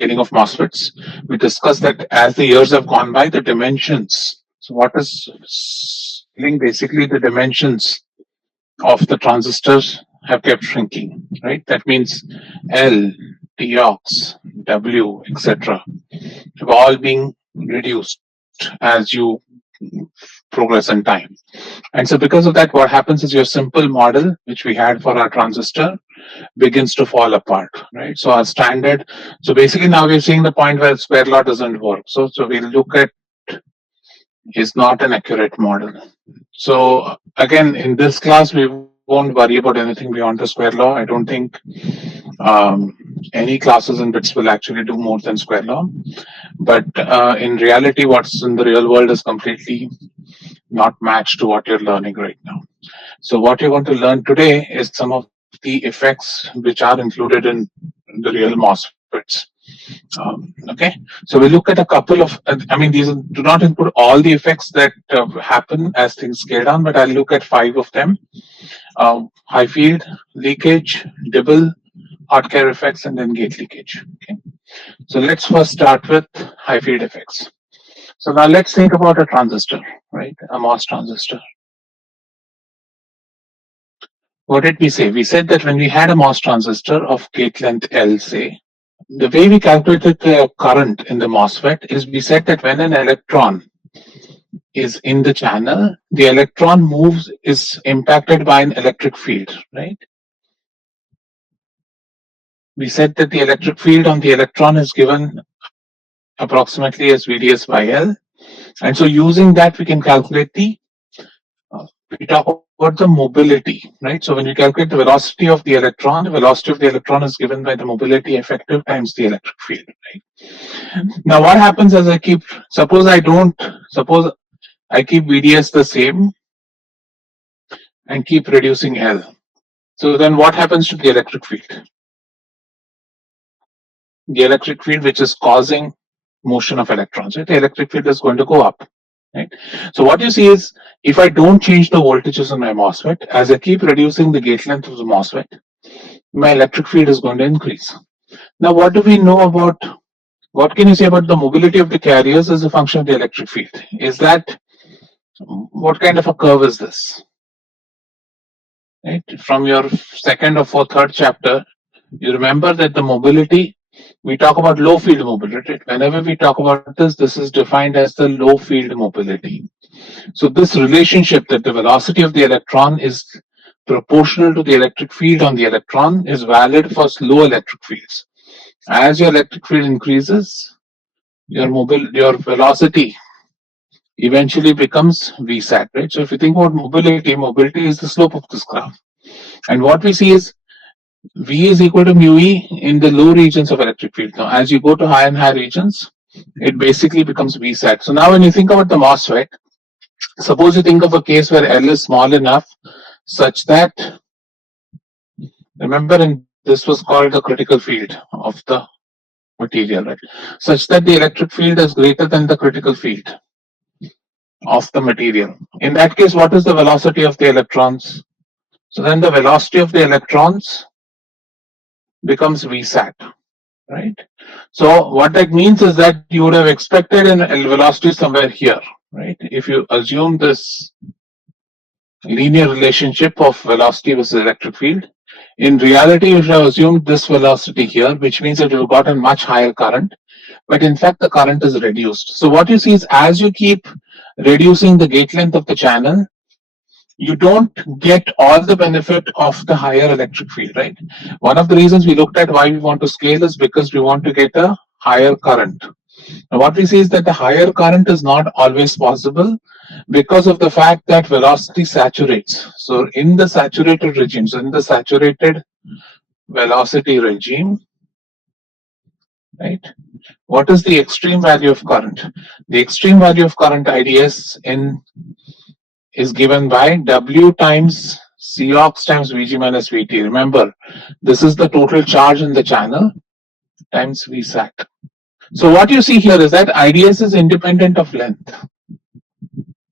beginning of MOSFETs, we discussed that as the years have gone by, the dimensions. So what is basically the dimensions of the transistors have kept shrinking, right? That means L, Tox, W, etc. have all been reduced as you progress in time. And so because of that, what happens is your simple model, which we had for our transistor, begins to fall apart, right? So our standard, so basically now we're seeing the point where square law doesn't work. So we'll look at is not an accurate model. So again, in this class, we won't worry about anything beyond the square law. I don't think any classes in BITS will actually do more than square law. But in reality, what's in the real world is completely not matched to what you're learning right now. So what you're going to learn today is some of the effects which are included in the real MOSFETs. Okay, so we look at a couple of, I mean, these do not include all the effects that happen as things scale down, but I'll look at 5 of them. High field, leakage, Dibble, hot care effects, and then gate leakage. Okay, so let's first start with high field effects. So now let's think about a transistor, right? A MOS transistor. What did we say? We said that when we had a MOS transistor of gate length L, say, the way we calculated the current in the MOSFET is we said that when an electron is in the channel, the electron moves is impacted by an electric field, right? We said that the electric field on the electron is given approximately as VDS by L. And so using that, we can calculate the, we talk about the mobility, right? So when you calculate the velocity of the electron is given by the mobility effective times the electric field, right? Now what happens as I keep, suppose I keep VDS the same and keep reducing L. So then what happens to the electric field? The electric field which is causing motion of electrons, right? The electric field is going to go up, right? So what you see is, if I don't change the voltages on my MOSFET, as I keep reducing the gate length of the MOSFET, my electric field is going to increase. Now what do we know about, what can you say about the mobility of the carriers as a function of the electric field? Is that, what kind of a curve is this? Right? From your second or third chapter, you remember that the mobility, we talk about low field mobility. Whenever we talk about this, this is defined as the low field mobility. So this relationship that the velocity of the electron is proportional to the electric field on the electron is valid for low electric fields. As your electric field increases, your velocity eventually becomes Vsat, right? So if you think about mobility, mobility is the slope of this graph. And what we see is V is equal to mu E in the low regions of electric field. Now, as you go to high and high regions, it basically becomes Vsat. So now when you think about the MOSFET, suppose you think of a case where L is small enough such that, remember, and this was called the critical field of the material, right? Such that the electric field is greater than the critical field of the material. In that case, what is the velocity of the electrons? So then the velocity of the electrons becomes Vsat, right? So what that means is that you would have expected an velocity somewhere here, right? If you assume this linear relationship of velocity versus electric field, in reality you should have assumed this velocity here, which means that you've got a much higher current, but in fact the current is reduced. So what you see is, as you keep reducing the gate length of the channel, you don't get all the benefit of the higher electric field, right? One of the reasons we looked at why we want to scale is because we want to get a higher current. Now what we see is that the higher current is not always possible because of the fact that velocity saturates. So in the saturated regime, so in the saturated velocity regime, right, what is the extreme value of current? The extreme value of current IDS is given by W times Cox times Vg minus Vt. Remember, this is the total charge in the channel times Vsat. So what you see here is that IDS is independent of length,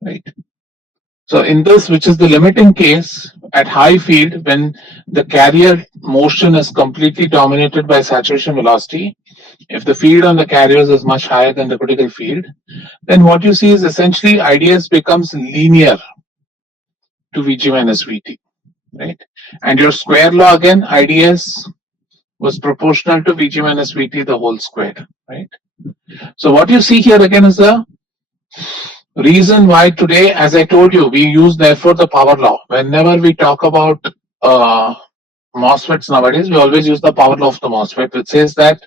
right? So in this, which is the limiting case at high field, when the carrier motion is completely dominated by saturation velocity, If the field on the carriers is much higher than the critical field, then what you see is essentially IDS becomes linear to Vg minus Vt, right? And your square law again, IDS was proportional to Vg minus Vt the whole squared, right? So what you see here again is the reason why today, as I told you, we use therefore the power law. Whenever we talk about uh, MOSFETs nowadays, we always use the power law of the MOSFET, which says that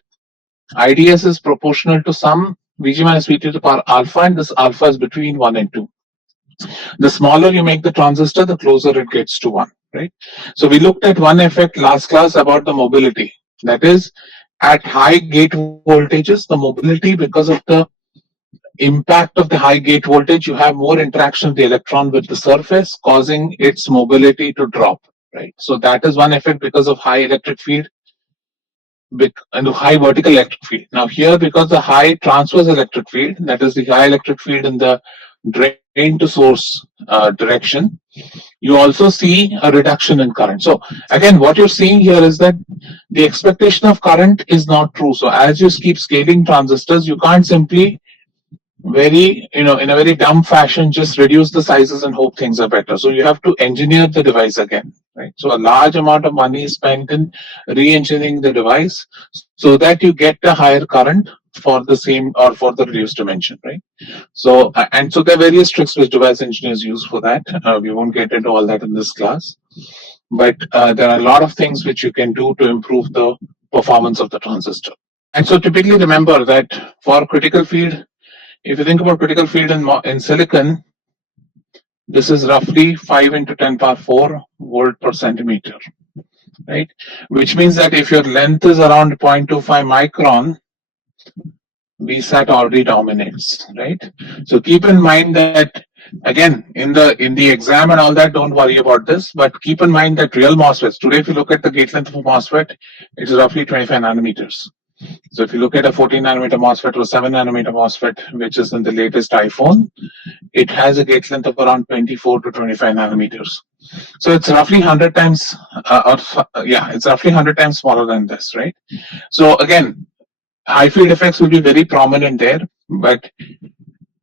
IDS is proportional to some Vg minus Vt to the power alpha, and this alpha is between 1 and 2. The smaller you make the transistor, the closer it gets to 1, right? So we looked at one effect last class about the mobility. That is, at high gate voltages, the mobility, because of the impact of the high gate voltage, you have more interaction of the electron with the surface, causing its mobility to drop, right? So that is one effect because of high electric field and the high vertical electric field. Now here, because the high transverse electric field, that is the high electric field in the drain to source direction, you also see a reduction in current. So again, what you're seeing here is that the expectation of current is not true. So as you keep scaling transistors, you can't simply in a very dumb fashion just reduce the sizes and hope things are better. So you have to engineer the device again, right? So a large amount of money is spent in re-engineering the device so that you get a higher current for the same or for the reduced dimension, right? So and so there are various tricks which device engineers use for that. We won't get into all that in this class, but there are a lot of things which you can do to improve the performance of the transistor. And so typically remember that for critical field, if you think about critical field in silicon, this is roughly 5 into 10 power 4 volt per centimeter, right? Which means that if your length is around 0.25 micron, VSAT already dominates, right? So keep in mind that again in the exam and all that, don't worry about this, but keep in mind that real MOSFETs today, if you look at the gate length of a MOSFET, it's roughly 25 nanometers. So if you look at a 14 nanometer MOSFET or 7 nanometer MOSFET, which is in the latest iPhone, it has a gate length of around 24 to 25 nanometers. So it's roughly 100 times, it's roughly 100 times smaller than this, right? So again, high field effects will be very prominent there, but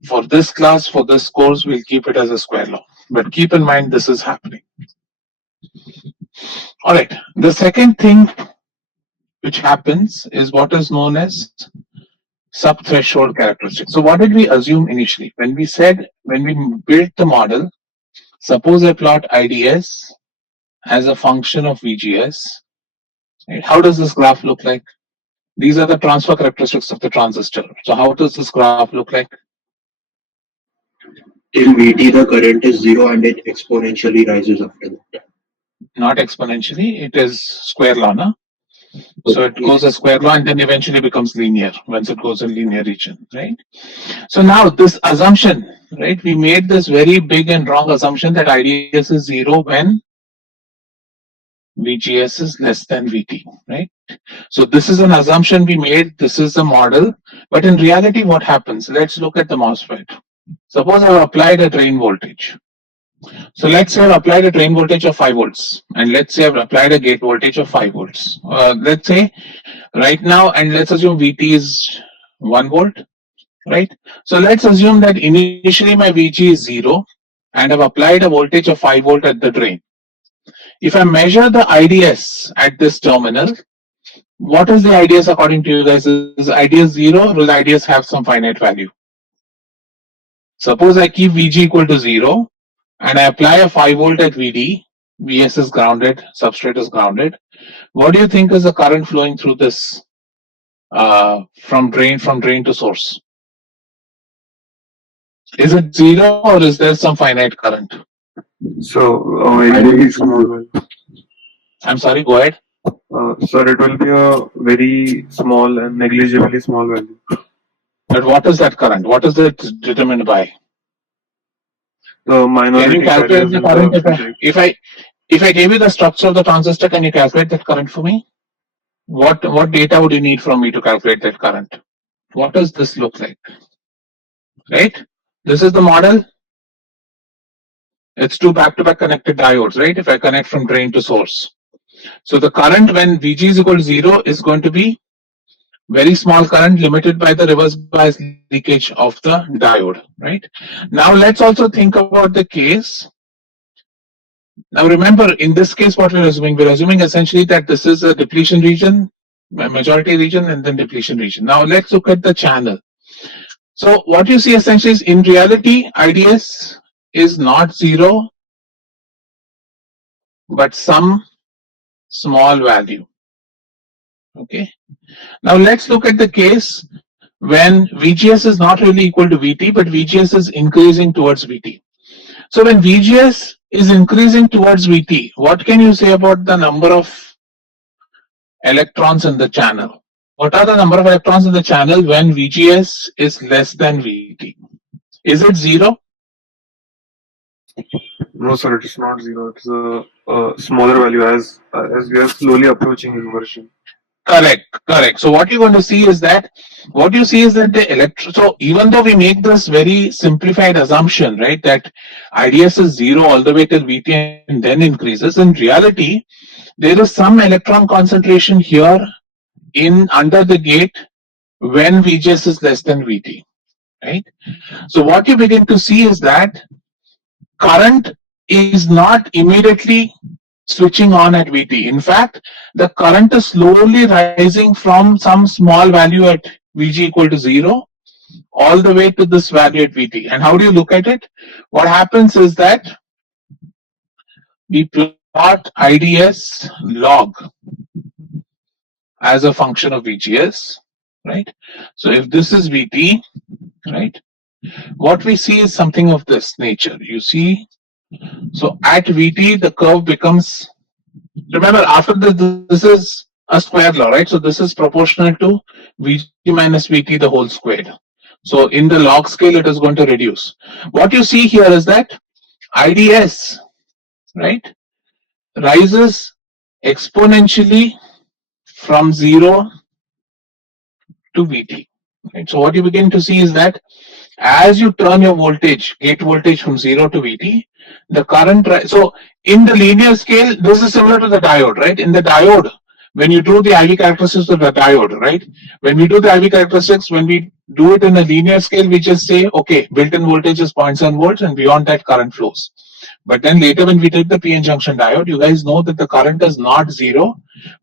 for this class, for this course, we'll keep it as a square law. But keep in mind this is happening. All right. The second thing which happens is what is known as sub-threshold characteristics. So what did we assume initially? When we built the model, suppose I plot IDS as a function of VGS. Right? How does this graph look like? These are the transfer characteristics of the transistor. So how does this graph look like? Till Vt the current is 0 and it exponentially rises after that. Not exponentially, it is square law, no? So it goes a square law and then eventually becomes linear once it goes in linear region, right? So now this assumption, right? We made this very big and wrong assumption that IDS is 0 when VGS is less than VT, right? So this is an assumption we made. This is the model. But in reality, what happens? Let's look at the MOSFET. Suppose I've applied a drain voltage. So let's say I've applied a drain voltage of 5 volts. And let's say I've applied a gate voltage of 5 volts. Let's say right now, and let's assume VT is 1 volt, right? So let's assume that initially my VG is 0 and I've applied a voltage of 5 volt at the drain. If I measure the IDS at this terminal, what is the IDS according to you guys? Is IDS 0 or will IDS have some finite value? Suppose I keep VG equal to 0 and I apply a 5 volt at VD, VS is grounded, substrate is grounded. What do you think is the current flowing through this from drain to source? Is it 0 or is there some finite current? So, very small value. I'm sorry, go ahead. Sir, it will be a very small and negligibly small value. But what is that current? What is it determined by? The minority. Can you calculate the current? If I gave you the structure of the transistor, can you calculate that current for me? What data would you need from me to calculate that current? What does this look like? Right? This is the model. It's two back-to-back connected diodes, right? If I connect from drain to source. So the current when VG is equal to 0 is going to be very small current limited by the reverse bias leakage of the diode, right? Now let's also think about the case. Now remember, in this case, what we're assuming essentially that this is a depletion region, majority region, and then depletion region. Now let's look at the channel. So what you see essentially is, in reality, IDS is not zero, but some small value. Okay. Now let's look at the case when VGS is not really equal to VT, but VGS is increasing towards VT. So when VGS is increasing towards VT, what can you say about the number of electrons in the channel? What are the number of electrons in the channel when VGS is less than VT? Is it zero? No, sir, it is not zero. It's a smaller value as we are slowly approaching inversion. Correct. So what you're going to see is that so even though we make this very simplified assumption, right, that IDS is zero all the way till VT and then increases, in reality, there is some electron concentration here in under the gate when VGS is less than VT, right? So what you begin to see is that current is not immediately switching on at VT. In fact, the current is slowly rising from some small value at VG equal to 0 all the way to this value at VT. And how do you look at it? What happens is that we plot IDS log as a function of VGS, right? So if this is VT, right, what we see is something of this nature. You see, so at VT, the curve becomes, remember, after this is a square law, right? So this is proportional to Vg minus Vt the whole squared. So in the log scale, it is going to reduce. What you see here is that IDS, right, rises exponentially from 0 to Vt. Right? So what you begin to see is that as you turn your voltage, gate voltage, from 0 to VT, the current, so in the linear scale, this is similar to the diode, right? In the diode, when you do the IV characteristics of the diode, right? When we do the IV characteristics, when we do it in a linear scale, we just say, okay, built-in voltage is 0.7 volts and beyond that current flows. But then later when we take the PN junction diode, you guys know that the current is not 0,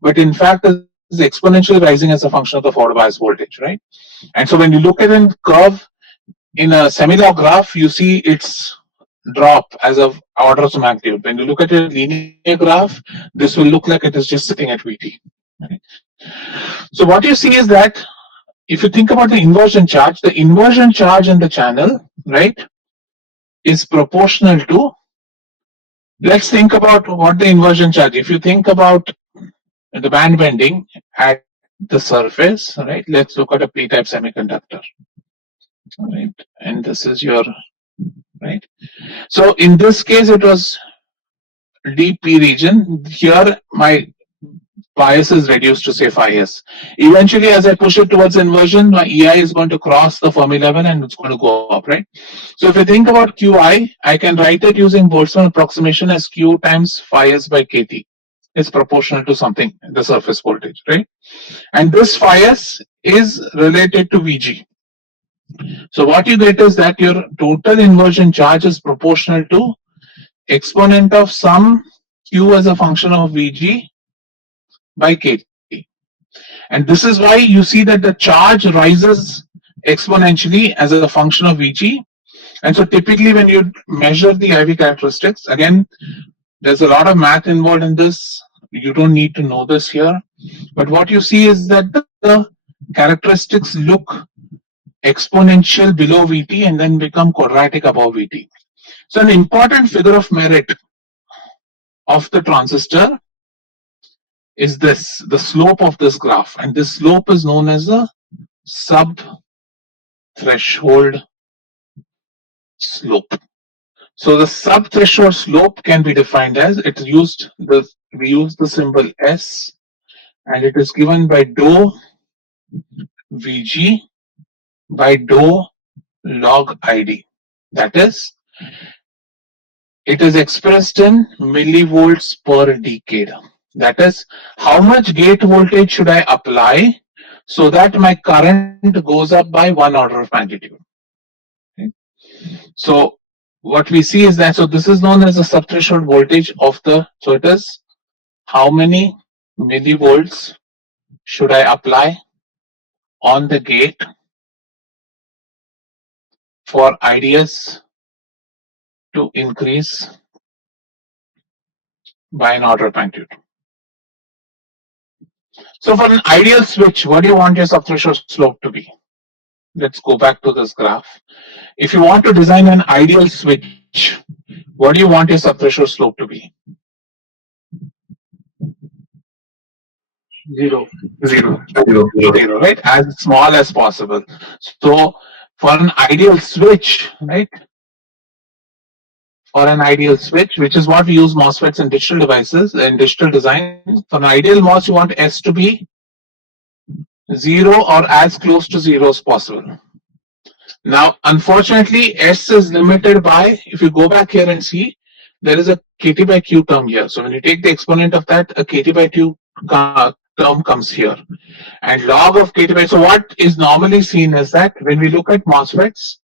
but in fact is exponentially rising as a function of the forward bias voltage, right? And so when you look at a curve in a semi-log graph, you see its drop as of order of magnitude. When you look at a linear graph, this will look like it is just sitting at VT. Right? So what you see is that if you think about the inversion charge in the channel, right, is proportional to, let's think about what the inversion charge, if you think about the band bending at the surface, right, let's look at a p-type semiconductor, right, and this is your, right. So in this case, it was deep P region. Here, my bias is reduced to say phi s. Eventually, as I push it towards inversion, my EI is going to cross the Fermi level and it's going to go up, right? So if you think about QI, I can write it using Boltzmann approximation as Q times phi s by KT. It's proportional to something, the surface voltage, right? And this phi s is related to VG. So what you get is that your total inversion charge is proportional to exponent of some Q as a function of Vg by KT. And this is why you see that the charge rises exponentially as a function of Vg. And so typically when you measure the IV characteristics, again, there's a lot of math involved in this. You don't need to know this here. But what you see is that the characteristics look exponential below Vt and then become quadratic above Vt. So an important figure of merit of the transistor is this, the slope of this graph, and this slope is known as the sub-threshold slope. So the sub-threshold slope can be defined as, we use the symbol S, and it is given by dou Vg by dou log ID. That is, it is expressed in millivolts per decade. That is, how much gate voltage should I apply so that my current goes up by 1 order of magnitude. Okay? So what we see is that, so this is known as the subthreshold voltage of the, so it is how many millivolts should I apply on the gate for IDS to increase by an order of magnitude. So for an ideal switch, what do you want your subthreshold slope to be? Let's go back to this graph. If you want to design an ideal switch, what do you want your subthreshold slope to be? 0. 0. 0, right? As small as possible. So for an ideal switch, right? For an ideal switch, which is what we use MOSFETs in digital devices, in digital design, for an ideal MOS, you want S to be 0 or as close to 0 as possible. Now, unfortunately, S is limited by, if you go back here and see, there is a KT by Q term here. So when you take the exponent of that, a KT by Q term comes here. And log of KT by, so what is normally seen is that when we look at MOSFETs,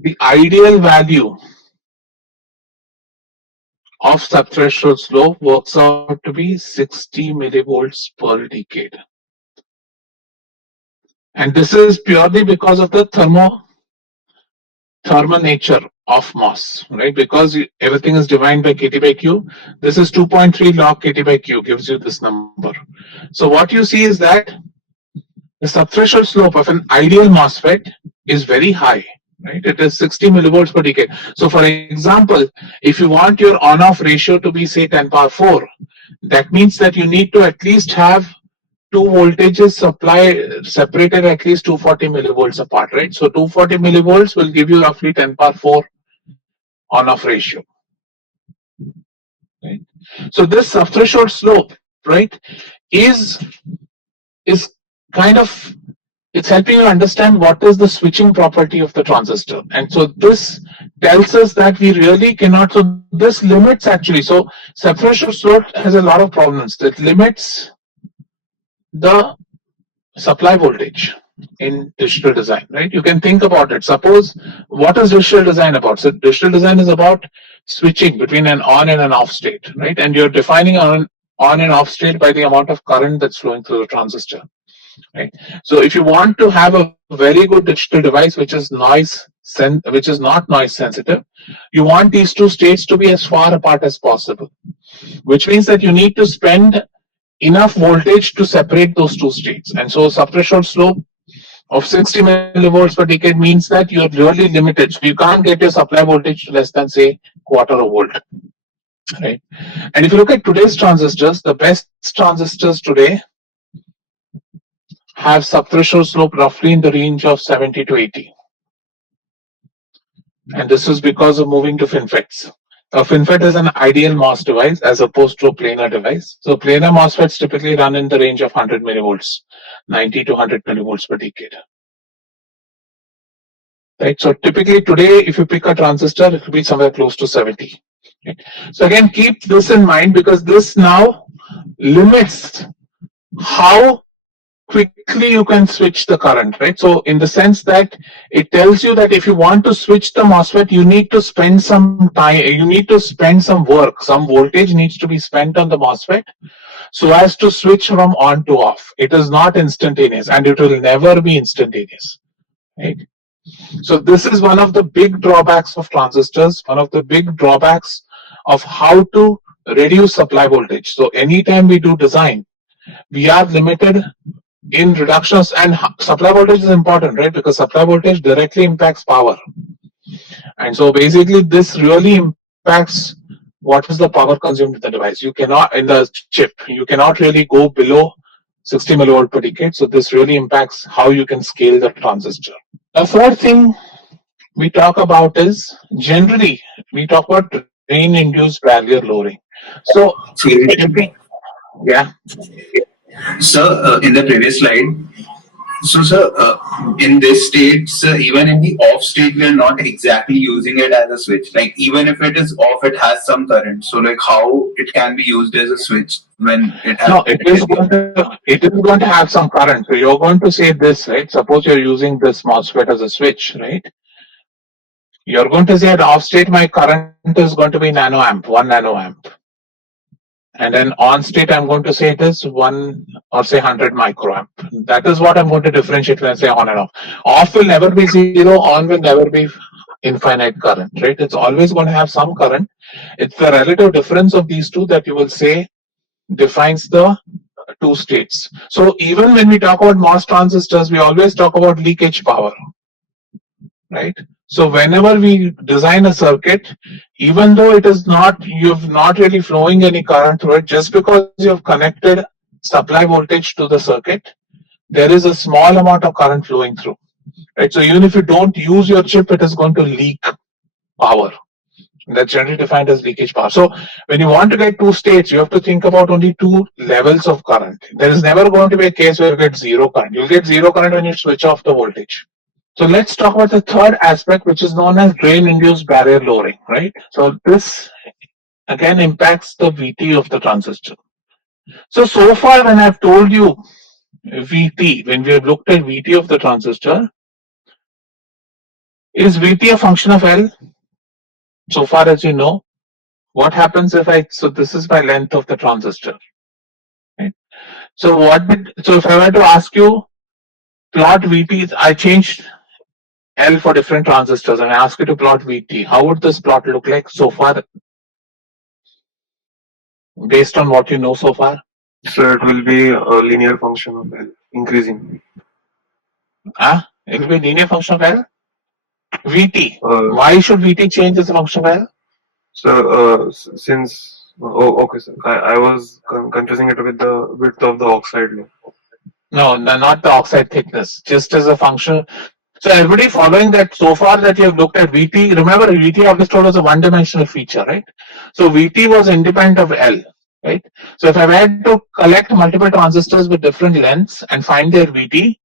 the ideal value of subthreshold slope works out to be 60 millivolts per decade. And this is purely because of the thermal nature of MOS, right? Because everything is defined by KT by Q. This is 2.3 log KT by Q gives you this number. So what you see is that the subthreshold slope of an ideal MOSFET is very high, right? It is 60 millivolts per decade. So for example, if you want your on-off ratio to be say 10 power 4, that means that you need to at least have two voltages separated at least 240 millivolts apart, right? So 240 millivolts will give you roughly 10 power 4 on-off ratio. Right? So this subthreshold slope, right, is kind of, it's helping you understand what is the switching property of the transistor. And so this tells us that we really cannot, so this limits actually, so subthreshold slope has a lot of problems. That limits the supply voltage in digital design, right? You can think about it. Suppose, what is digital design about? So digital design is about switching between an on and an off state, right? And you're defining an on and off state by the amount of current that's flowing through the transistor, right? So if you want to have a very good digital device which is which is not noise sensitive, you want these two states to be as far apart as possible, which means that you need to spend enough voltage to separate those two states. And so subthreshold slope of 60 millivolts per decade means that you're really limited. So you can't get your supply voltage to less than say quarter of a volt, right? And if you look at today's transistors, the best transistors today have subthreshold slope roughly in the range of 70 to 80. And this is because of moving to FinFETs. A FinFET is an ideal MOS device as opposed to a planar device. So planar MOSFETs typically run in the range of 100 millivolts, 90 to 100 millivolts per decade. Right? So typically today, if you pick a transistor, it will be somewhere close to 70. Right? So again, keep this in mind because this now limits how quickly you can switch the current, right? So in the sense that it tells you that if you want to switch the MOSFET, you need to spend some time, you need to spend some work, some voltage needs to be spent on the MOSFET so as to switch from on to off. It is not instantaneous and it will never be instantaneous, right? So this is one of the big drawbacks of transistors, one of the big drawbacks of how to reduce supply voltage. So anytime we do design, we are limited in reductions, and supply voltage is important, right? Because supply voltage directly impacts power. And so basically this really impacts what is the power consumed in the device. You cannot, in the chip, you cannot really go below 60 millivolt per decade. So this really impacts how you can scale the transistor. The third thing we talk about is, generally, we talk about drain-induced barrier lowering. So, yeah. Sir, in the previous slide, so sir, in this states, even in the off state, we are not exactly using it as a switch. Like even if it is off, it has some current. So like how it can be used as a switch when it has. No, it is going to have some current. So you're going to say this, right? Suppose you're using this MOSFET as a switch, right? You're going to say at off state, my current is going to be nanoamp, 1 nanoamp. And then on state, I'm going to say it is 1 or say 100 microamp. That is what I'm going to differentiate when I say on and off. Off will never be zero, on will never be infinite current, right? It's always going to have some current. It's the relative difference of these two that you will say defines the two states. So even when we talk about MOS transistors, we always talk about leakage power, right? So whenever we design a circuit, even though it is not, you're not really flowing any current through it, just because you've connected supply voltage to the circuit, there is a small amount of current flowing through, right? So even if you don't use your chip, it is going to leak power. That's generally defined as leakage power. So when you want to get two states, you have to think about only two levels of current. There is never going to be a case where you get zero current. You'll get zero current when you switch off the voltage. So let's talk about the third aspect, which is known as drain-induced barrier lowering, right? So this again impacts the VT of the transistor. So far when I've told you VT, when we have looked at VT of the transistor, is VT a function of L? So far as you know, what happens if so this is my length of the transistor, right? So if I were to ask you, plot VT, I changed L for different transistors and I ask you to plot VT, how would this plot look like so far, based on what you know so far? So it will be a linear function of L, increasing. It will be linear function of L? VT. Why should VT change as a function of L? So since, okay, sir. I was confusing it with the width of the oxide layer. No, not the oxide thickness, just as a function. So everybody following that so far that you have looked at VT, remember VT always told us a one-dimensional feature, right? So VT was independent of L, right? So if I had to collect multiple transistors with different lengths and find their VT,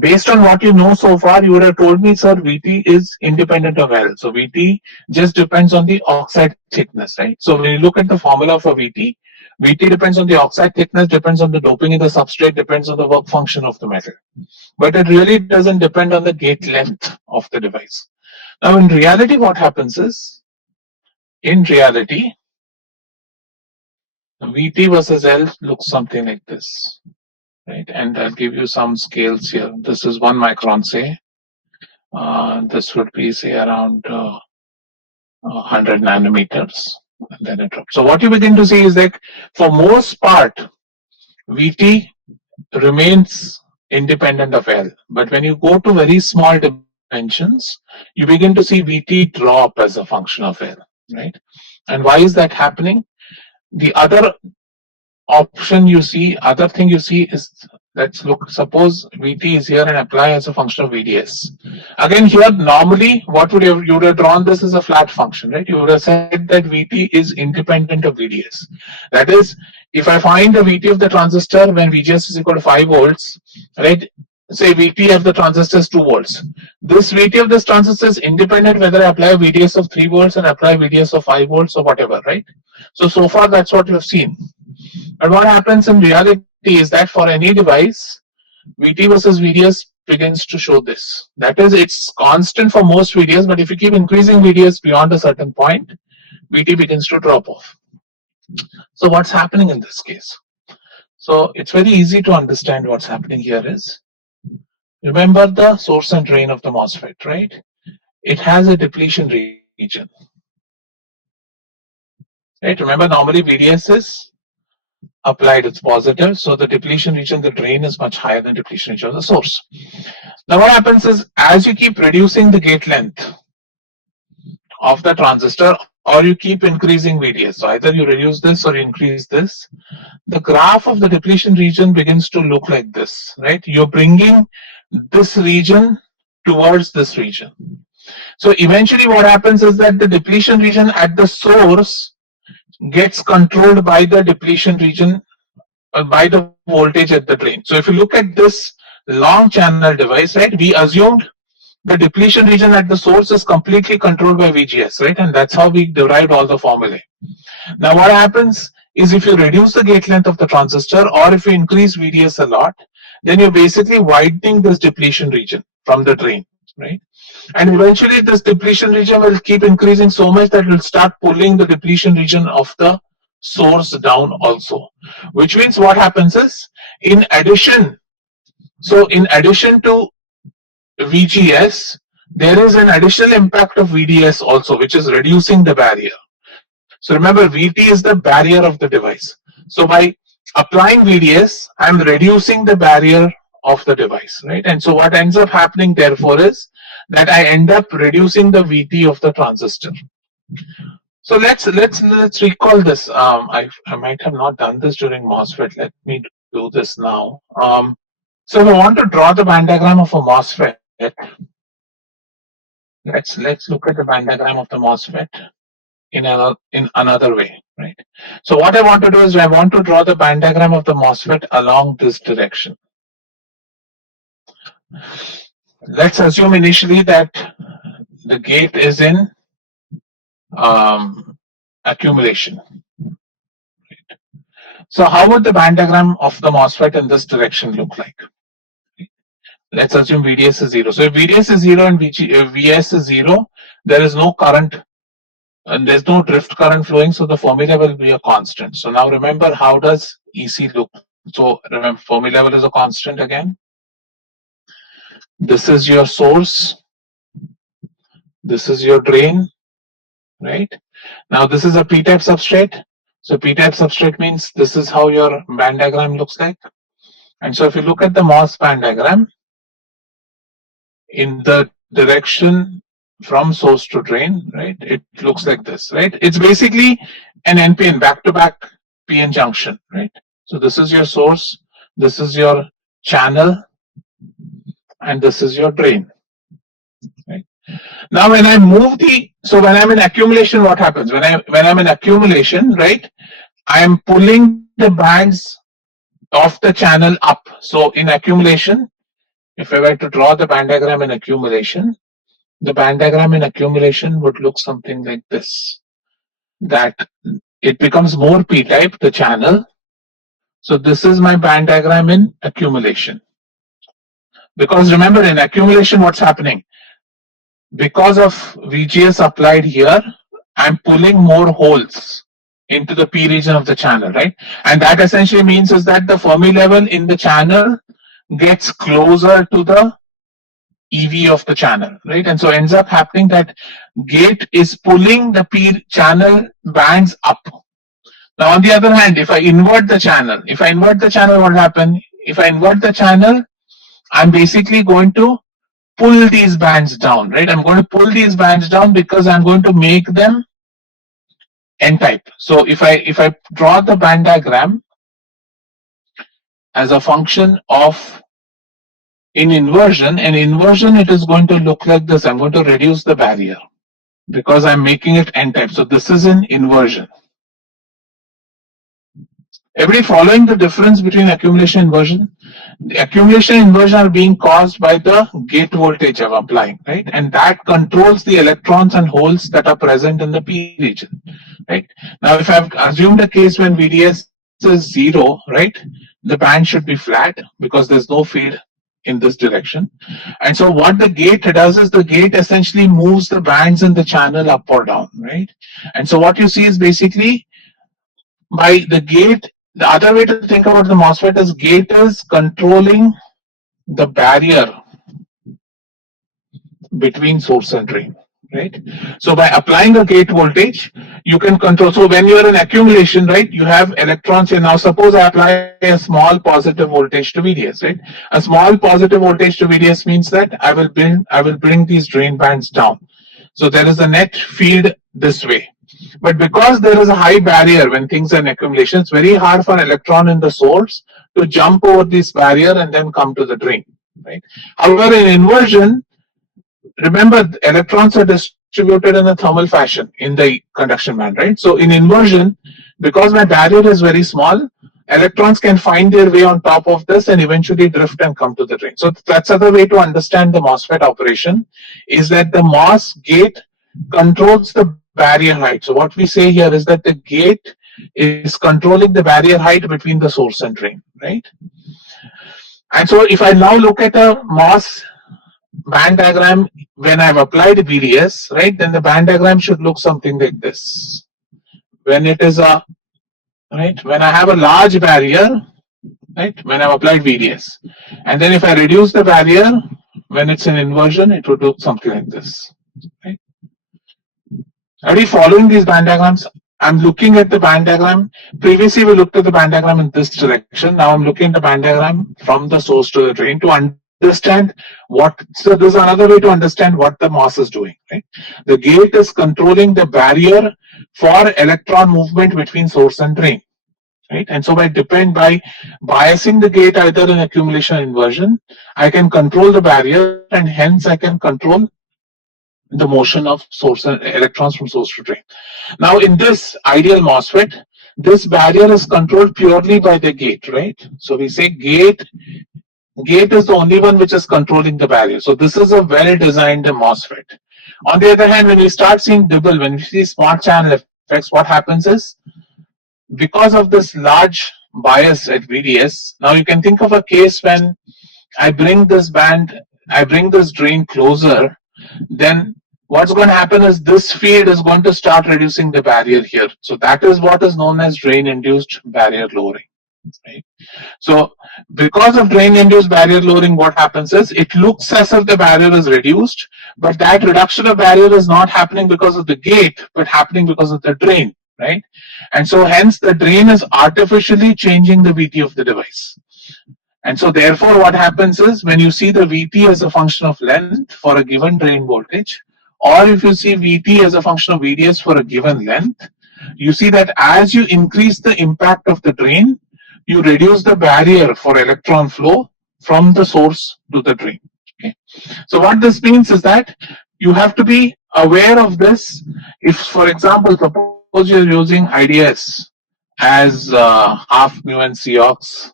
based on what you know so far, you would have told me, sir, VT is independent of L. So VT just depends on the oxide thickness, right? So when you look at the formula for VT, VT depends on the oxide thickness, depends on the doping in the substrate, depends on the work function of the metal. But it really doesn't depend on the gate length of the device. Now, in reality, what happens is, in reality, VT versus L looks something like this, right? And I'll give you some scales here. This is 1 micron, say. This would be, say, around 100 nanometers. And then it drops. So what you begin to see is that for most part, VT remains independent of L. But when you go to very small dimensions, you begin to see VT drop as a function of L, right? And why is that happening? The other option you see, other thing you see is, let's look, suppose VT is here and apply as a function of VDS. Again, here normally what would you would have drawn this as a flat function, right? You would have said that VT is independent of VDS. That is, if I find the VT of the transistor when VGS is equal to 5 volts, right? Say VT of the transistor is 2 volts. This VT of this transistor is independent whether I apply VDS of 3 volts and apply VDS of 5 volts or whatever, right? So far that's what you have seen. But what happens in reality is that for any device, VT versus VDS begins to show this. That is, it's constant for most VDS, but if you keep increasing VDS beyond a certain point, VT begins to drop off. So what's happening in this case? So it's very easy to understand what's happening here is, remember the source and drain of the MOSFET, right? It has a depletion region. Right? Remember, normally VDS is applied, it's positive. So the depletion region, the drain is much higher than depletion region of the source. Now what happens is, as you keep reducing the gate length of the transistor, or you keep increasing VDS, so either you reduce this or you increase this, the graph of the depletion region begins to look like this, right? You're bringing this region towards this region. So eventually what happens is that the depletion region at the source gets controlled by the depletion region, by the voltage at the drain. So if you look at this long channel device, right, we assumed the depletion region at the source is completely controlled by VGS, right? And that's how we derived all the formulae. Now what happens is if you reduce the gate length of the transistor or if you increase VDS a lot, then you're basically widening this depletion region from the drain, right? And eventually this depletion region will keep increasing so much that it will start pulling the depletion region of the source down also. Which means what happens is, in addition to VGS, there is an additional impact of VDS also, which is reducing the barrier. So remember, VT is the barrier of the device. So by applying VDS, I'm reducing the barrier of the device, right? And so what ends up happening therefore is that I end up reducing the VT of the transistor. So let's recall this. I might have not done this during MOSFET. Let me do this now. So if I want to draw the band diagram of a MOSFET, let's look at the band diagram of the MOSFET in another way, right? So what I want to do is I want to draw the band diagram of the MOSFET along this direction. Let's assume initially that the gate is in accumulation. So how would the band diagram of the MOSFET in this direction look like? Let's assume VDS is 0. So if VDS is 0 and VS is 0, there is no current and there's no drift current flowing, so the Fermi level will be a constant. So now remember, how does EC look? So remember, Fermi level is a constant again. This is your source. This is your drain, right? Now this is a P-type substrate. So P-type substrate means this is how your band diagram looks like. And so if you look at the MOS band diagram, in the direction from source to drain, right, it looks like this, right? It's basically an NPN, back-to-back PN junction, right? So this is your source, this is your channel, and this is your drain, right? Now when I move when I'm in accumulation, what happens? When I'm in accumulation, right, I'm pulling the bands of the channel up. So in accumulation, if I were to draw the band diagram in accumulation, the band diagram in accumulation would look something like this. That it becomes more P-type, the channel. So this is my band diagram in accumulation. Because remember, in accumulation, what's happening? Because of VGS applied here, I'm pulling more holes into the P region of the channel, right? And that essentially means is that the Fermi level in the channel gets closer to the EV of the channel, right? And so ends up happening that gate is pulling the P channel bands up. Now on the other hand, if I invert the channel, what will happen? If I invert the channel, I'm basically going to pull these bands down, right? I'm going to pull these bands down because I'm going to make them N-type. So if I draw the band diagram as a function of in inversion, it is going to look like this. I'm going to reduce the barrier because I'm making it N-type. So this is an inversion. Everybody following the difference between accumulation and inversion? The accumulation and inversion are being caused by the gate voltage I'm applying, right? And that controls the electrons and holes that are present in the P region, right? Now, if I've assumed a case when VDS is 0, right, the band should be flat because there's no feed in this direction. And so what the gate does is the gate essentially moves the bands in the channel up or down, right? And so what you see is basically by the gate, the other way to think about the MOSFET is gate is controlling the barrier between source and drain, right? So by applying a gate voltage, you can control. So when you are in accumulation, right, you have electrons here. Now suppose I apply a small positive voltage to VDS, right? A small positive voltage to VDS means that I will bring these drain bands down. So there is a net field this way. But because there is a high barrier when things are in accumulation, it's very hard for an electron in the source to jump over this barrier and then come to the drain, right? However, in inversion, remember, electrons are distributed in a thermal fashion in the conduction band, right? So in inversion, because my barrier is very small, electrons can find their way on top of this and eventually drift and come to the drain. So that's another way to understand the MOSFET operation, is that the MOS gate controls the barrier height. So what we say here is that the gate is controlling the barrier height between the source and drain, right? And so if I now look at a MOS band diagram when I've applied VDS, right, then the band diagram should look something like this. When it is a, right, when I have a large barrier, right, when I've applied VDS, and then if I reduce the barrier, when it's in inversion, it would look something like this, right? Are you following these band diagrams? I'm looking at the band diagram. Previously, we looked at the band diagram in this direction. Now I'm looking at the band diagram from the source to the drain to understand what. So there's another way to understand what the MOS is doing. Right? The gate is controlling the barrier for electron movement between source and drain. Right? And so by biasing the gate either in accumulation or inversion, I can control the barrier, and hence I can control the motion of source and electrons from source to drain. Now in this ideal MOSFET, this barrier is controlled purely by the gate, right? So we say gate is the only one which is controlling the barrier. So this is a well-designed MOSFET. On the other hand, when we start seeing dibble, when we see smart channel effects, what happens is, because of this large bias at VDS, now you can think of a case when I bring this drain closer, then what's going to happen is this field is going to start reducing the barrier here. So that is what is known as drain-induced barrier lowering. Right? So because of drain-induced barrier lowering, what happens is it looks as if the barrier is reduced, but that reduction of barrier is not happening because of the gate, but happening because of the drain. Right? And so hence the drain is artificially changing the VT of the device. And so therefore what happens is, when you see the VT as a function of length for a given drain voltage, or if you see VT as a function of VDS for a given length, you see that as you increase the impact of the drain, you reduce the barrier for electron flow from the source to the drain. Okay. So what this means is that you have to be aware of this. If, for example, suppose you're using IDS as half mu and Cox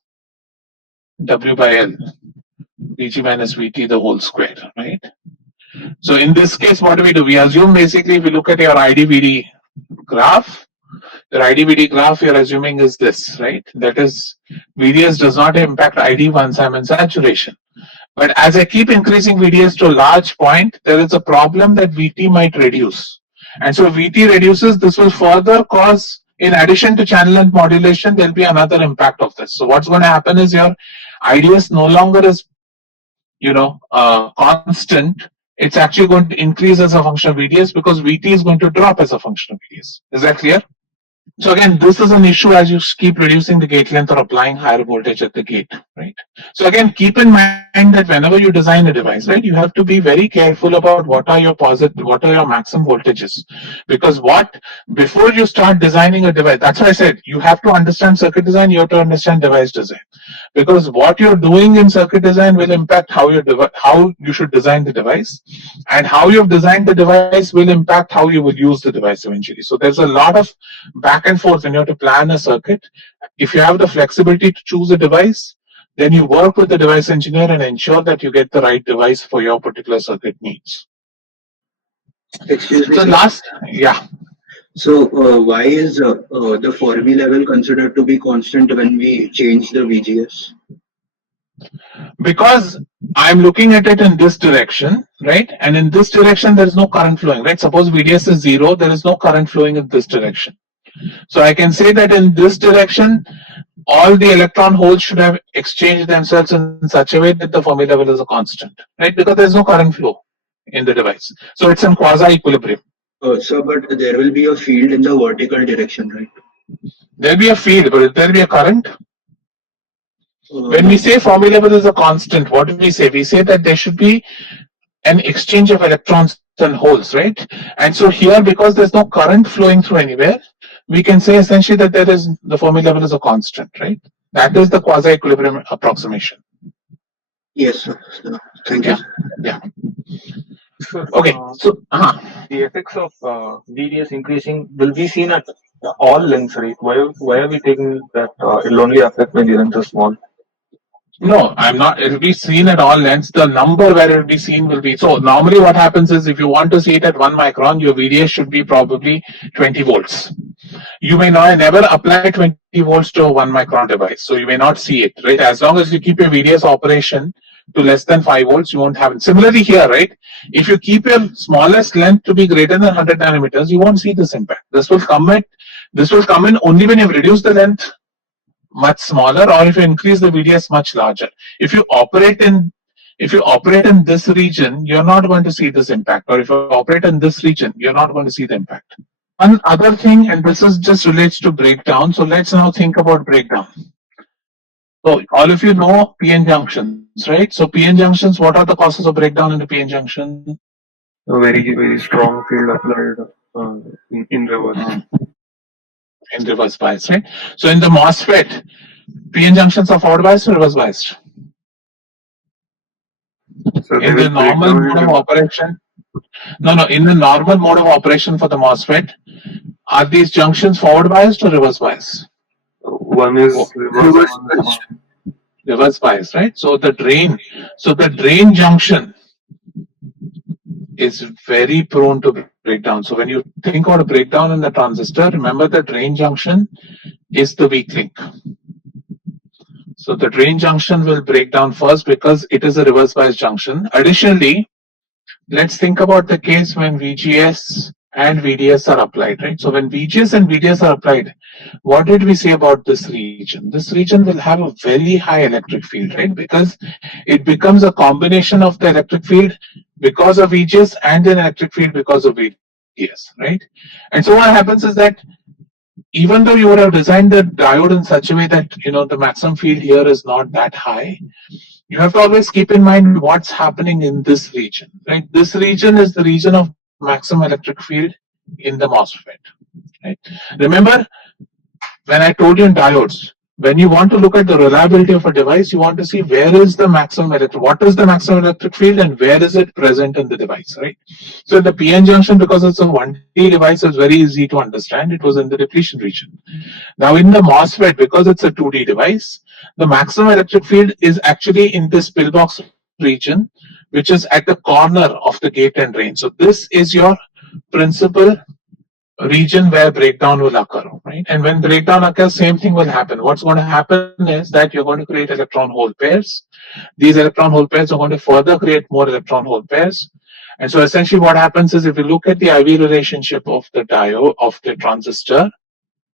W by L, Vg minus Vt the whole square, right? So in this case, what do? We assume basically, if you look at your IDVD graph, your IDVD graph you're assuming is this, right? That is, VDS does not impact ID once I'm in saturation. But as I keep increasing VDS to a large point, there is a problem that VT might reduce. And so VT reduces, this will further cause, in addition to channel length modulation, there'll be another impact of this. So what's going to happen is your IDS no longer is, constant. It's actually going to increase as a function of VDS because VT is going to drop as a function of VDS. Is that clear? So again, this is an issue as you keep reducing the gate length or applying higher voltage at the gate, right? So again, keep in mind that whenever you design a device, right, you have to be very careful about what are your maximum voltages, because before you start designing a device, that's why I said you have to understand circuit design, you have to understand device design, because what you're doing in circuit design will impact how you should design the device, and how you've designed the device will impact how you will use the device eventually. So there's a lot of back and forth when you have to plan a circuit. If you have the flexibility to choose a device, then you work with the device engineer and ensure that you get the right device for your particular circuit needs. Excuse me. So So why is the Fermi level considered to be constant when we change the VGS? Because I'm looking at it in this direction, right? And in this direction, there is no current flowing, right? Suppose VDS is 0, there is no current flowing in this direction. So I can say that in this direction, all the electron holes should have exchanged themselves in such a way that the Fermi level is a constant, right? Because there is no current flow in the device. So it's in quasi-equilibrium. So, but there will be a field in the vertical direction, right? There'll be a field, but will there be a current? When we say Fermi level is a constant, what do we say? We say that there should be an exchange of electrons and holes, right? And so here, because there's no current flowing through anywhere, we can say essentially that the Fermi level is a constant, right? That is the quasi-equilibrium approximation. Yes, sir. Thank you. Yeah. Sure. Okay. So the effects of VDS increasing will be seen at All lengths, right? Why are we taking that? It'll only affect when the length is small. No, I'm not. It will be seen at all lengths. The number where it will be seen will be. So normally what happens is if you want to see it at 1 micron, your VDS should be probably 20 volts. You may not never apply 20 volts to a 1 micron device. So you may not see it, right? As long as you keep your VDS operation to less than 5 volts, you won't have it. Similarly here, right? If you keep your smallest length to be greater than 100 nanometers, you won't see this impact. This will come in only when you've reduced the length much smaller, or if you increase the VDS much larger. If you operate in this region, you're not going to see this impact, or if you operate in this region, you're not going to see the impact. One other thing, and this is just relates to breakdown. So let's now think about breakdown. So all of you know PN junctions, right? So PN junctions, what are the causes of breakdown in the PN junction? A very strong field applied in reverse. In reverse bias, right? So in the MOSFET, PN junctions are forward biased or reverse biased? So In the normal mode of operation, in the normal mode of operation for the MOSFET, are these junctions forward biased or reverse biased? One is reverse, one is reverse bias, right? So the drain junction is very prone to breakdown. So when you think about a breakdown in the transistor, remember the drain junction is the weak link. So the drain junction will break down first because it is a reverse bias junction. Additionally, let's think about the case when VGS and VDS are applied, right? So when VGS and VDS are applied, what did we say about this region? This region will have a very high electric field, right? Because it becomes a combination of the electric field because of VGS and an electric field because of VDS, right? And so what happens is that even though you would have designed the diode in such a way that the maximum field here is not that high, you have to always keep in mind what's happening in this region, right? This region is the region of maximum electric field in the MOSFET, right? Remember, when I told you in diodes, when you want to look at the reliability of a device, you want to see where is the maximum what is the maximum electric field and where is it present in the device, right? So in the PN junction, because it's a 1D device, it's very easy to understand. It was in the depletion region. Now in the MOSFET, because it's a 2D device, the maximum electric field is actually in this pillbox region, which is at the corner of the gate and drain. So this is your principal region where breakdown will occur, right? And when breakdown occurs, same thing will happen. What's going to happen is that you're going to create electron hole pairs. These electron hole pairs are going to further create more electron hole pairs. And so essentially what happens is if you look at the IV relationship of the diode, of the transistor,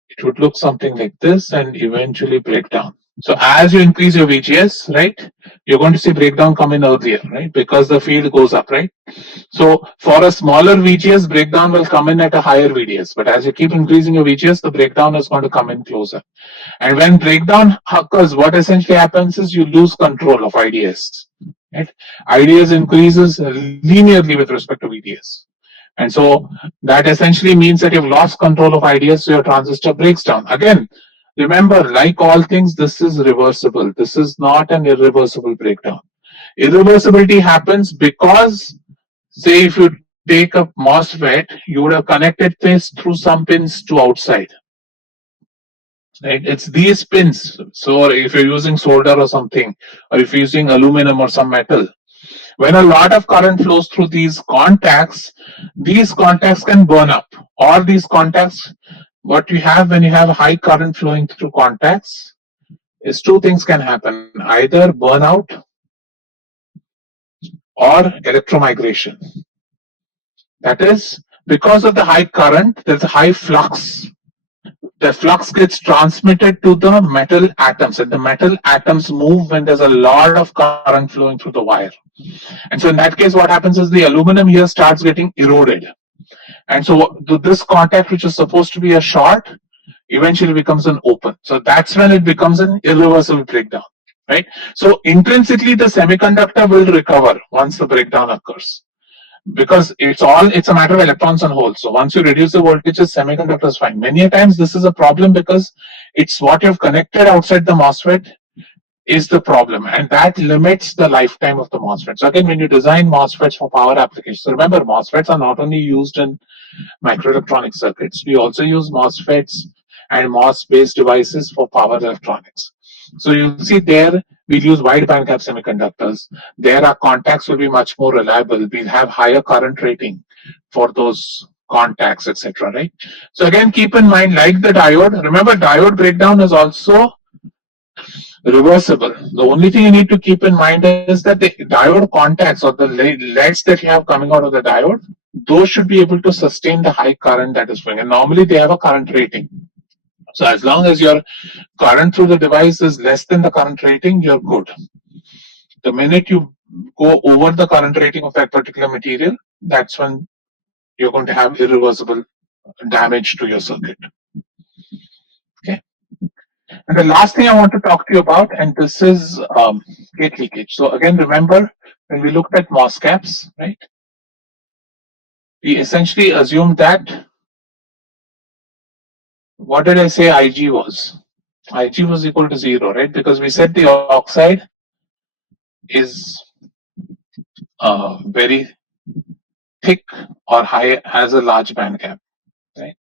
it would look something like this and eventually break down. So as you increase your VGS, right, you're going to see breakdown come in earlier, right, because the field goes up, right? So for a smaller VGS, breakdown will come in at a higher VDS. But as you keep increasing your VGS, the breakdown is going to come in closer. And when breakdown occurs, what essentially happens is you lose control of IDS. Right? IDS increases linearly with respect to VDS. And so that essentially means that you've lost control of IDS, so your transistor breaks down. Again, remember, like all things, this is reversible. This is not an irreversible breakdown. Irreversibility happens because, say, if you take a MOSFET, you would have connected this through some pins to outside. Right? It's these pins. So if you're using solder or something, or if you're using aluminum or some metal, when a lot of current flows through these contacts can burn up. Or these contacts, what you have when you have high current flowing through contacts is two things can happen, either burnout or electromigration. That is, because of the high current, there's a high flux. The flux gets transmitted to the metal atoms, and the metal atoms move when there's a lot of current flowing through the wire. And so in that case, what happens is the aluminum here starts getting eroded. And so this contact, which is supposed to be a short, eventually becomes an open. So that's when it becomes an irreversible breakdown, right? So intrinsically, the semiconductor will recover once the breakdown occurs, because it's a matter of electrons and holes. So once you reduce the voltages, semiconductor is fine. Many times this is a problem because it's what you've connected outside the MOSFET is the problem, and that limits the lifetime of the MOSFET. So again, when you design MOSFETs for power applications, so remember MOSFETs are not only used in microelectronic circuits, we also use MOSFETs and MOS-based devices for power electronics. So you'll see there we'll use wide bandgap semiconductors. There our contacts will be much more reliable. We'll have higher current rating for those contacts, etc. Right? So again, keep in mind, like the diode, remember diode breakdown is also reversible. The only thing you need to keep in mind is that the diode contacts or the LEDs that you have coming out of the diode, those should be able to sustain the high current that is flowing. And normally they have a current rating. So as long as your current through the device is less than the current rating, you're good. The minute you go over the current rating of that particular material, that's when you're going to have irreversible damage to your circuit. Okay. And the last thing I want to talk to you about, and this is gate leakage. So again, remember when we looked at MOS caps, right? We essentially assumed that, what did I say IG was? IG was equal to 0, right? Because we said the oxide is very thick or high, has a large band gap, right?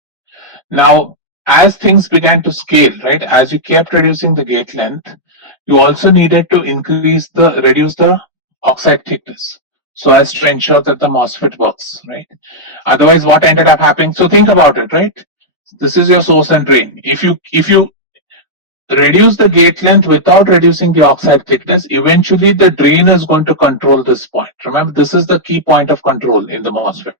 Now, as things began to scale, right, as you kept reducing the gate length, you also needed to reduce the oxide thickness so as to ensure that the MOSFET works, right? Otherwise, what ended up happening? So think about it, right? This is your source and drain. If you reduce the gate length without reducing the oxide thickness, eventually the drain is going to control this point. Remember, this is the key point of control in the MOSFET.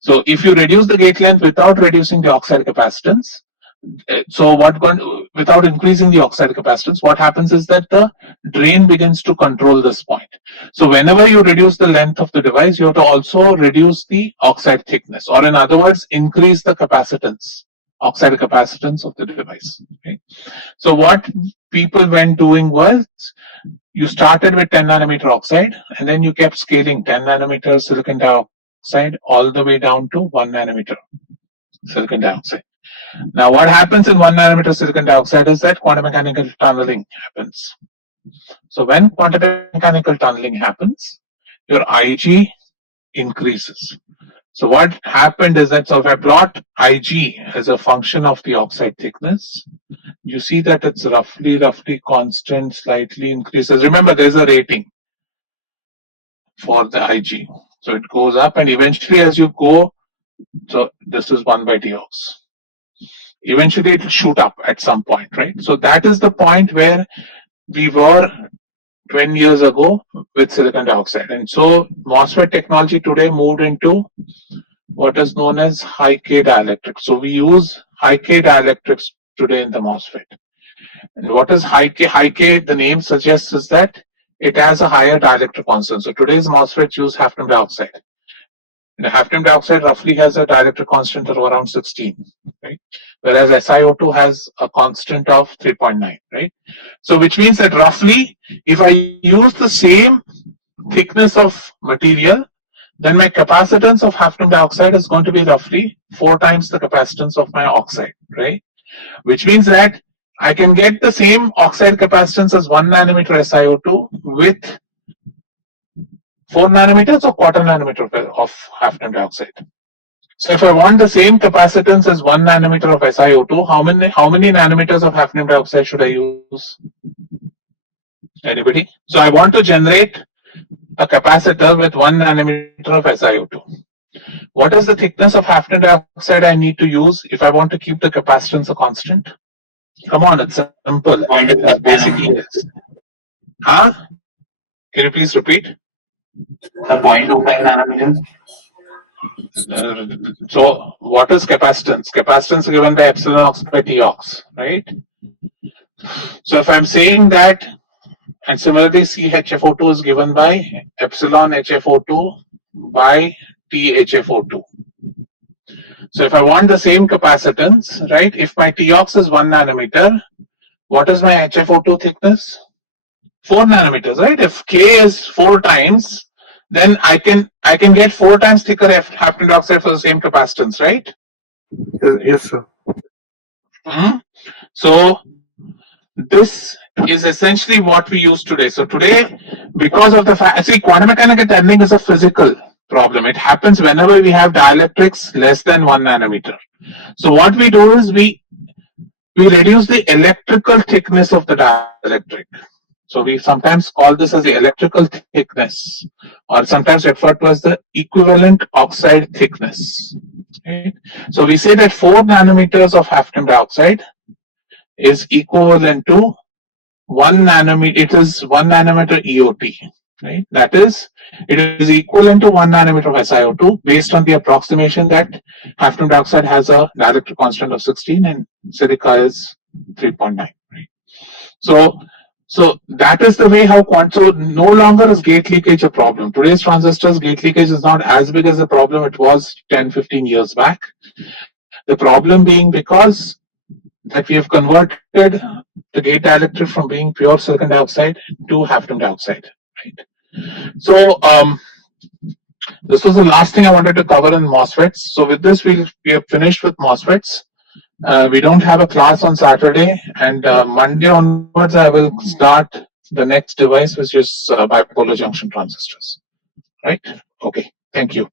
So if you reduce the gate length without reducing the oxide capacitance, without increasing the oxide capacitance, what happens is that the drain begins to control this point. So whenever you reduce the length of the device, you have to also reduce the oxide thickness, or in other words, increase the capacitance, oxide capacitance of the device. Okay? So what people went doing was, you started with 10 nanometer oxide, and then you kept scaling 10 nanometer silicon dioxide all the way down to 1 nanometer silicon dioxide. Now, what happens in 1 nanometer silicon dioxide is that quantum mechanical tunneling happens. So when quantum mechanical tunneling happens, your IG increases. So what happened is that, so if I plot IG as a function of the oxide thickness, you see that it's roughly constant, slightly increases. Remember, there's a rating for the IG. So it goes up, and eventually as you go, so this is 1 by diox. Eventually it will shoot up at some point, right? So that is the point where we were 20 years ago with silicon dioxide. And so MOSFET technology today moved into what is known as high K dielectrics. So we use high K dielectrics today in the MOSFET. And what is high K? High K, the name suggests, is that it has a higher dielectric constant. So today's MOSFETs use hafnium dioxide. And the hafnium dioxide roughly has a dielectric constant of around 16, right? Whereas SiO2 has a constant of 3.9, right? So which means that roughly, if I use the same thickness of material, then my capacitance of hafnium dioxide is going to be roughly 4 times the capacitance of my oxide, right? Which means that I can get the same oxide capacitance as 1 nanometer SiO2 with 4 nanometers or quarter nanometer of hafnium dioxide. So if I want the same capacitance as 1 nanometer of SiO2, how many nanometers of hafnium dioxide should I use? Anybody? So I want to generate a capacitor with 1 nanometer of SiO2. What is the thickness of hafnium dioxide I need to use if I want to keep the capacitance a constant? Come on, it's simple. It's basically this. Huh? Can you please repeat? The 0.25 nanometers. So what is capacitance? Capacitance is given by epsilon ox by T ox, right? So if I'm saying that, and similarly CHFO2 is given by epsilon HFO2 by THFO2. So if I want the same capacitance, right, if my T ox is 1 nanometer, what is my HFO2 thickness? 4 nanometers, right? If K is 4 times, then I can get 4 times thicker hafnium dioxide for the same capacitance, right? Yes, sir. So this is essentially what we use today. So today, because of the fact, see, quantum mechanical tunneling is a physical problem. It happens whenever we have dielectrics less than 1 nanometer. So what we do is we reduce the electrical thickness of the dielectric. So we sometimes call this as the electrical thickness, or sometimes referred to as the equivalent oxide thickness. Right? So we say that 4 nanometers of hafnium dioxide is equivalent to 1 nanometer. It is 1 nanometer EOT. Right? That is, it is equivalent to 1 nanometer of SiO2 based on the approximation that hafnium dioxide has a dielectric constant of 16 and silica is 3.9. Right? So that is the way how so no longer is gate leakage a problem. Today's transistors, gate leakage is not as big as the problem it was 10, 15 years back. The problem being because that we have converted the gate dielectric from being pure silicon dioxide to hafnium dioxide. Right. So this was the last thing I wanted to cover in MOSFETs. So with this, we have finished with MOSFETs. We don't have a class on Saturday, and Monday onwards I will start the next device, which is bipolar junction transistors. Right? Okay. Thank you.